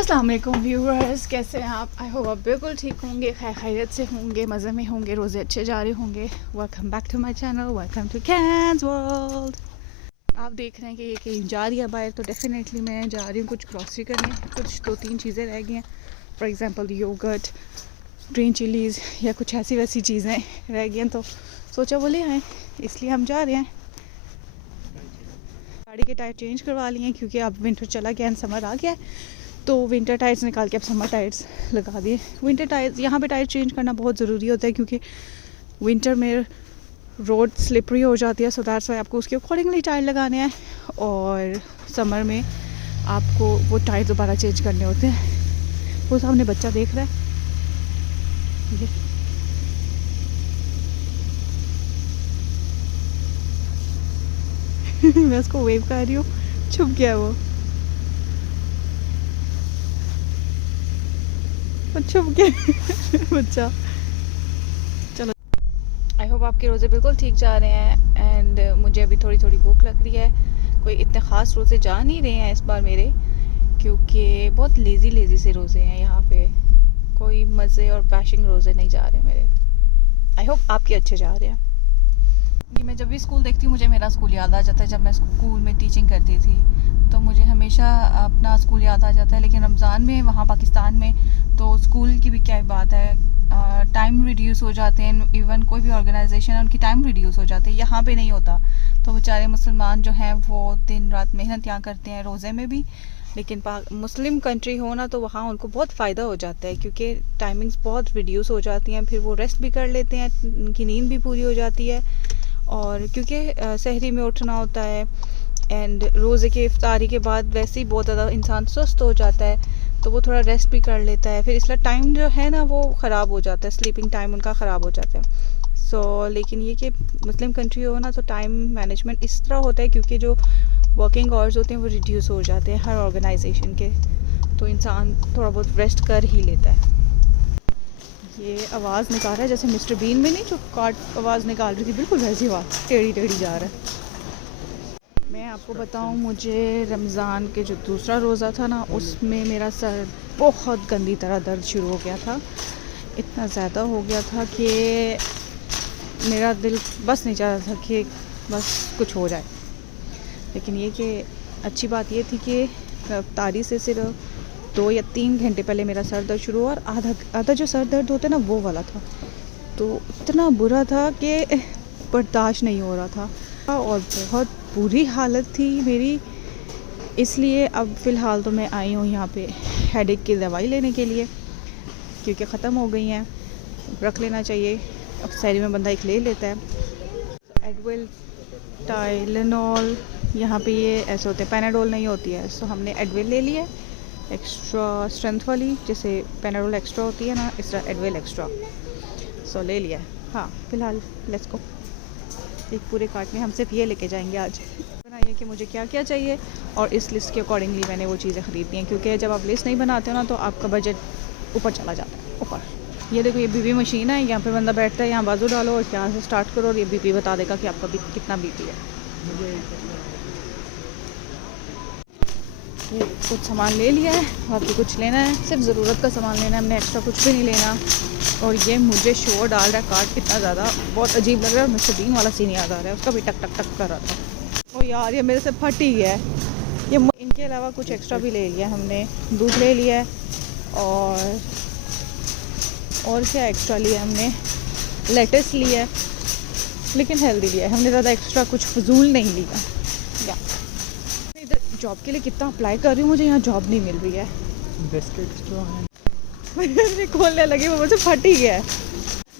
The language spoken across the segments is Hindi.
अस्सलाम वालेकुम व्यूअर्स, कैसे हैं आप? आई होप आप बिल्कुल ठीक होंगे, खैरियत से होंगे, मज़े में होंगे, रोज़े अच्छे जा रहे होंगे। Welcome back to my channel, welcome to Cans world. आप देख रहे हैं कि ये कहीं जा रही है बाहर, तो डेफिनेटली मैं जा रही हूँ कुछ ग्रॉसरी करने। कुछ 2-3 चीज़ें रह गई हैं, for example yogurt, green chillies या कुछ ऐसी वैसी चीज़ें रह गई हैं, तो सोचा वो ले आएँ, इसलिए हम जा रहे हैं। गाड़ी के टायर चेंज करवा लिए हैं क्योंकि अब विंटर चला गया एंड समर आ गया है, तो विंटर टायर्स निकाल के अब समर टायर्स लगा दिए। विंटर टायर्स यहाँ पे टायर चेंज करना बहुत ज़रूरी होता है क्योंकि विंटर में रोड स्लिपरी हो जाती है, सो दैट्स वाई आपको उसके अकॉर्डिंगली टायर लगाने हैं, और समर में आपको वो टायर दोबारा चेंज करने होते हैं। वो सामने बच्चा देख रहा है, मैं उसको वेव कर रही हूँ, छुप गया वो छुप गया बच्चा। चलो, आई होप आपके रोज़े बिल्कुल ठीक जा रहे हैं एंड मुझे अभी थोड़ी थोड़ी भूख लग रही है। कोई इतने ख़ास रोज़े जा नहीं रहे हैं इस बार मेरे, क्योंकि बहुत लेज़ी से रोज़े हैं यहाँ पे, कोई मज़े और बैशिंग रोज़े नहीं जा रहे मेरे। आई होप आपके अच्छे जा रहे हैं। ये मैं जब भी स्कूल देखती हूँ मुझे मेरा स्कूल याद आ जाता है। जब मैं स्कूल में टीचिंग करती थी तो मुझे हमेशा अपना स्कूल याद आ जाता है, लेकिन रमज़ान में वहाँ पाकिस्तान में तो स्कूल की भी क्या बात है, टाइम रिड्यूस हो जाते हैं। इवन कोई भी ऑर्गेनाइजेशन है उनकी टाइम रिड्यूस हो जाते हैं, यहाँ पे नहीं होता। तो बेचारे मुसलमान जो हैं वो दिन रात मेहनत यहाँ करते हैं रोज़े में भी, लेकिन मुस्लिम कंट्री हो ना तो वहाँ उनको बहुत फ़ायदा हो जाता है क्योंकि टाइमिंग्स बहुत रिड्यूस हो जाती हैं, फिर वो रेस्ट भी कर लेते हैं, उनकी नींद भी पूरी हो जाती है। और क्योंकि सहरी में उठना होता है एंड रोज़े के इफ्तारी के बाद वैसे ही बहुत ज़्यादा इंसान सुस्त हो जाता है, तो वो थोड़ा रेस्ट भी कर लेता है, फिर इसलिए टाइम जो है ना वो ख़राब हो जाता है, स्लीपिंग टाइम उनका ख़राब हो जाता है। लेकिन ये कि मुस्लिम कंट्री हो ना तो टाइम मैनेजमेंट इस तरह होता है क्योंकि जो वर्किंग आवर्स होते हैं वो रिड्यूस हो जाते हैं हर ऑर्गेनाइजेशन के, तो इंसान थोड़ा बहुत रेस्ट कर ही लेता है। ये आवाज़ निकाल रहा है जैसे मिस्टर बीन में नहीं जो कार्ड आवाज़ निकाल रही थी, बिल्कुल वैसी आवाज़ टेढ़ी जा रहा है। मैं आपको बताऊं, मुझे रमज़ान के जो दूसरा रोज़ा था ना उसमें मेरा सर बहुत गंदी तरह दर्द शुरू हो गया था। इतना ज़्यादा हो गया था कि मेरा दिल बस नहीं चाह रहा था कि बस कुछ हो जाए। लेकिन ये कि अच्छी बात ये थी कि इफ्तारी से सिर्फ 2 या 3 घंटे पहले मेरा सर दर्द शुरू हुआ, और आधा जो सर दर्द होता है ना वो वाला था, तो इतना बुरा था कि बर्दाश्त नहीं हो रहा था और बहुत बुरी हालत थी मेरी। इसलिए अब फ़िलहाल तो मैं आई हूँ यहाँ पे हेडेक की दवाई लेने के लिए क्योंकि ख़त्म हो गई हैं, रख लेना चाहिए। अब सहरी में बंदा एक ले लेता है। एडविल, टाइलेनॉल, यहाँ पे ये ऐसे होते हैं, पैनाडोल नहीं होती है, सो हमने एडविल ले लिया एक्स्ट्रा स्ट्रेंथ वाली, जैसे पैनाडोल एक्स्ट्रा होती है ना इस तरह एडविल एक्स्ट्रा, सो ले लिया। हाँ फ़िलहाल लेट्स गो, एक पूरे कार्ट में हम सिर्फ ये लेके जाएंगे आज। बनाइए कि मुझे क्या क्या चाहिए और इस लिस्ट के अकॉर्डिंगली मैंने वो चीज़ें ख़रीदनी हैं, क्योंकि जब आप लिस्ट नहीं बनाते हो ना तो आपका बजट ऊपर चला जाता है ऊपर। ये देखो, ये बीपी मशीन है, यहाँ पे बंदा बैठता है, यहाँ बाजू डालो और यहाँ से स्टार्ट करो और ये बीपी बता देगा कि आपका कितना बीपी है। ये कुछ सामान ले लिया है, बाकी कुछ लेना है, सिर्फ ज़रूरत का सामान लेना है, हमने एक्स्ट्रा कुछ भी नहीं लेना। और ये मुझे शोर डाल रहा है कार्ड इतना ज़्यादा, बहुत अजीब लग रहा है। मिस्टर बीन वाला सीन याद आ रहा है, उसका भी टक टक टक कर रहा था। ओ यार, ये मेरे से फट ही गया है ये। इनके अलावा कुछ एक्स्ट्रा भी ले लिया हमने, दूध ले लिया है और क्या एक्स्ट्रा लिया हमने, लेटस लिया है, लेकिन हेल्दी लिया है हमने, ज़्यादा एक्स्ट्रा कुछ फजूल नहीं लिया। या इधर जॉब के लिए कितना अप्लाई कर रही हूँ, मुझे यहाँ जॉब नहीं मिल रही है। बिस्किट्स जो हैं खोलने लगी, वो मुझे फट ही गया है।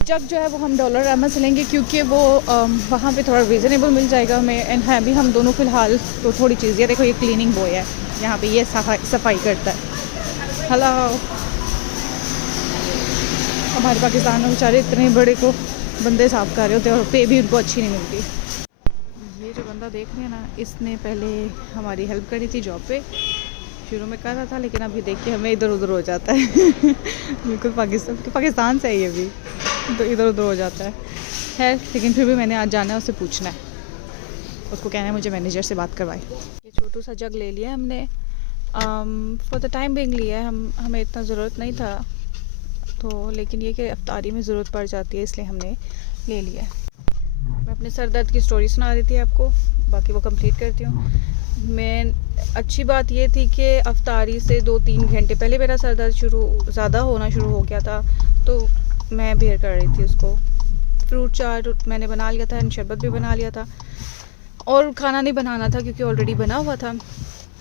जब जो है वो हम $MS से लेंगे क्योंकि वो वहाँ पे थोड़ा रीज़नेबल मिल जाएगा हमें। एंड है भी हम दोनों फ़िलहाल तो थोड़ी चीज़ें, देखो ये क्लीनिंग बॉय है यहाँ पे, ये सफाई करता है। हेलो, हमारे पाकिस्तान में बेचारे इतने बड़े को बंदे साफ कर रहे होते हैं और पे भी उनको अच्छी नहीं मिलती। ये जो बंदा देख रहे हैं ना, इसने पहले हमारी हेल्प करी थी जॉब पे, शुरू में कर रहा था, लेकिन अभी देख के हमें इधर उधर हो जाता है बिल्कुल पाकिस्तान से है ये भी, तो इधर उधर हो जाता है। लेकिन फिर भी मैंने आज जाना है, उससे पूछना है, उसको कहना है मुझे मैनेजर से बात करवाए। ये छोटू सा जग ले लिया हमने फॉर द टाइम बिंग लिया है, हमें इतना ज़रूरत नहीं था, तो लेकिन ये कि अफ्तारी में ज़रूरत पड़ जाती है इसलिए हमने ले लिया है। मैं अपने सर दर्द की स्टोरी सुना रही थी आपको, बाकी वो कंप्लीट करती हूँ। मैं अच्छी बात ये थी कि अफ्तारी से 2-3 घंटे पहले मेरा सर दर्द ज़्यादा होना शुरू हो गया था, तो मैं बेयर कर रही थी उसको। फ्रूट चाट मैंने बना लिया था एंड शरबत भी बना लिया था, और खाना नहीं बनाना था क्योंकि ऑलरेडी बना हुआ था।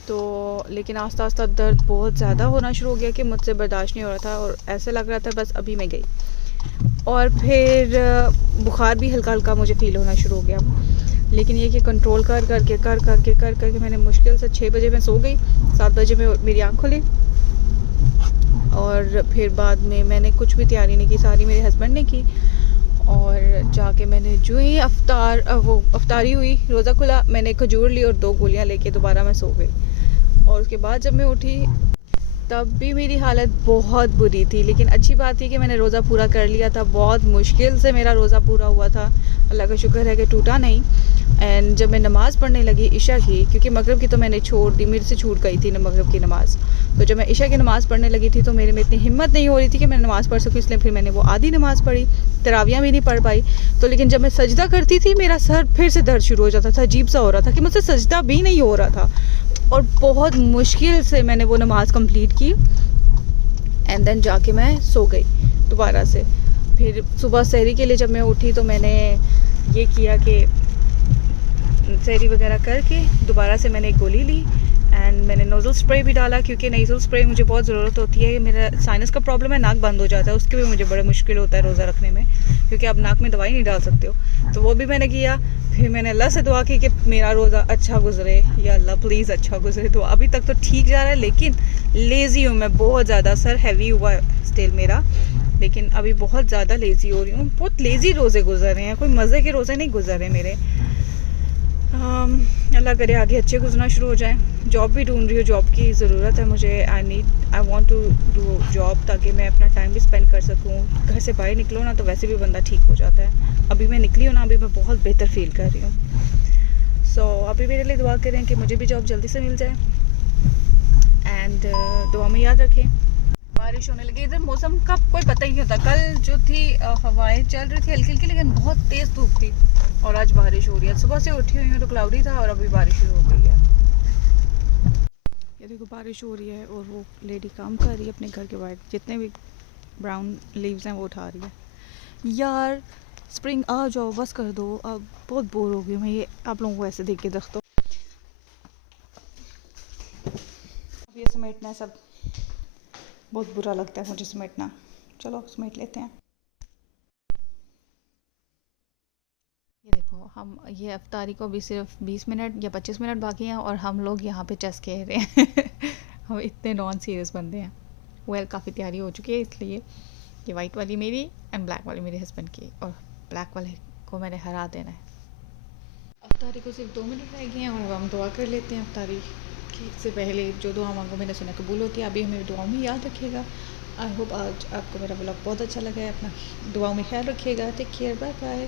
तो लेकिन आस्ता आस्ता दर्द बहुत ज़्यादा होना शुरू हो गया कि मुझसे बर्दाश्त नहीं हो रहा था, और ऐसे लग रहा था बस अभी मैं गई। और फिर बुखार भी हल्का हल्का मुझे फ़ील होना शुरू हो गया। लेकिन ये कि कंट्रोल कर करके मैंने मुश्किल से 6 बजे मैं सो गई, 7 बजे में मेरी आँख खुली। और फिर बाद में मैंने कुछ भी तैयारी नहीं की, सारी मेरे हस्बैंड ने की। और जाके मैंने जो ही अफ्तारी हुई, रोज़ा खुला, मैंने खजूर ली और 2 गोलियां लेके दोबारा मैं सो गई। और उसके बाद जब मैं उठी तब भी मेरी हालत बहुत बुरी थी, लेकिन अच्छी बात थी कि मैंने रोज़ा पूरा कर लिया था। बहुत मुश्किल से मेरा रोज़ा पूरा हुआ था, अल्लाह का शुक्र है कि टूटा नहीं। एंड जब मैं नमाज़ पढ़ने लगी इशा की, क्योंकि मगरिब की तो मैंने छोड़ दी, मेरे से छूट गई थी ना मगरिब की नमाज़, तो जब मैं इशा की नमाज़ पढ़ने लगी थी तो मेरे में इतनी हिम्मत नहीं हो रही थी कि मैं नमाज़ पढ़ सकूँ, इसलिए फिर मैंने वो आधी नमाज़ पढ़ी, तरावियाँ भी नहीं पढ़ पाई। तो लेकिन जब मैं सजदा करती थी मेरा सर फिर से दर्द शुरू हो जाता था, अजीब सा हो रहा था कि मुझसे सजदा भी नहीं हो रहा था। और बहुत मुश्किल से मैंने वो नमाज़ कंप्लीट की एंड देन जाके मैं सो गई दोबारा से। फिर सुबह सहरी के लिए जब मैं उठी तो मैंने ये किया कि सहरी वगैरह करके दोबारा से मैंने एक गोली ली एंड मैंने नोज़ल स्प्रे भी डाला, क्योंकि नोज़ल स्प्रे मुझे बहुत ज़रूरत होती है। मेरा साइनस का प्रॉब्लम है, नाक बंद हो जाता है, उसके भी मुझे बड़ा मुश्किल होता है रोज़ा रखने में, क्योंकि आप नाक में दवाई नहीं डाल सकते हो। तो वो भी मैंने किया। फिर मैंने अल्लाह से दुआ की कि मेरा रोज़ा अच्छा गुजरे, या अल्लाह प्लीज़ अच्छा गुजरे। तो अभी तक तो ठीक जा रहा है, लेकिन लेज़ी हूँ मैं बहुत ज़्यादा, सर हैवी हुआ स्टिल मेरा, लेकिन अभी बहुत ज़्यादा लेज़ी हो रही हूँ। बहुत लेज़ी रोज़े गुजर रहे हैं, कोई मज़े के रोज़े नहीं गुजर रहे मेरे। अल्लाह करे आगे अच्छे गुजरना शुरू हो जाए। जॉब भी ढूंढ रही हूँ, जॉब की ज़रूरत है मुझे। I want to do job ताकि मैं अपना टाइम भी स्पेंड कर सकूँ। घर से बाहर निकलो ना तो वैसे भी बंदा ठीक हो जाता है। अभी मैं निकली हूँ ना, अभी मैं बहुत बेहतर फील कर रही हूँ। सो अभी मेरे लिए दुआ करें कि मुझे भी जॉब जल्दी से मिल जाए एंड दुआ में याद रखें। बारिश होने लगी, इधर मौसम का कोई पता ही नहीं होता। कल जो थी हवाएं चल रही थी हल्की हल्की, लेकिन बहुत तेज़ धूप थी, और आज बारिश हो रही है। सुबह से उठी हुई हूँ तो क्लाउडी था और अभी बारिश शुरू हो गई है। ये देखो बारिश हो रही है और वो लेडी काम कर रही है अपने घर के बाहर, जितने भी ब्राउन लीव्स हैं वो उठा रही है। यार स्प्रिंग आ जाओ, बस कर दो, अब बहुत बोर हो गई मैं ये आप लोगों को ऐसे देख के दख्तों। अब ये समेटना है सब, बहुत बुरा लगता है मुझे समेटना। चलो समेट लेते हैं। ये देखो, हम ये अफ्तारी को भी सिर्फ 20 मिनट या 25 मिनट बाकी हैं और हम लोग यहाँ पे चेस खेल रहे हैं। हम इतने नॉन सीरियस बंदे हैं। वेल काफ़ी तैयारी हो चुकी है, इसलिए ये वाइट वाली मेरी एंड ब्लैक वाली मेरे हस्बैंड की, और ब्लैक वाले को मैंने हरा देना है। अफ्तारी को सिर्फ 2 मिनट रह गए हैं और अब हम दुआ कर लेते हैं। अफ्तारी से पहले जो दुआ मांगो मैंने सुना कबूल होती है। अभी हमें दुआ में याद रखिएगा। आई होप आज आपको मेरा ब्लॉग बहुत अच्छा लगा है। अपना दुआ में ख्याल रखिएगा। Take care, bye bye.